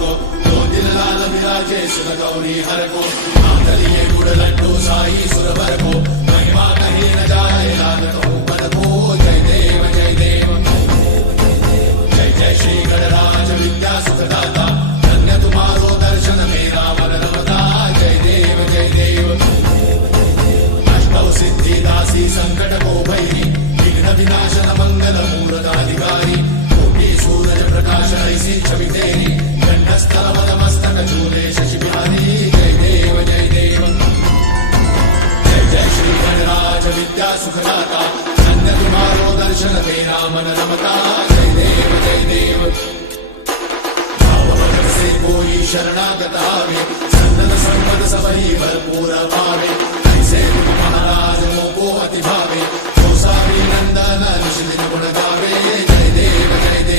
को दो दिल लाल विराजे सुर गौरी हर को मांगलिए गुड़ लड्डू साई सुरवर को महिमा कहीं न जाए लागत हो पद को जय देव जय देव जय जय श्री गणराज विद्या सुखदाता धन्य तुम्हारो दर्शन मेरा मन रमता जय देव जय देव अष्टौ सिद्धि दासी संकट को भैरी विघ्न विनाशन मंगल मूर्ताधिकारी कोटि सूरज प्रकाश ऐसी छवि तेरी कंठस्थल पद मस्तक चूले शशि बिहारी जय देव जय देव जय जय श्री गणराज विद्या सुखदाता धन्य तुम्हारो दर्शन तेरा मन रमता जय देव जय देव भाव भगत से कोई शरणागता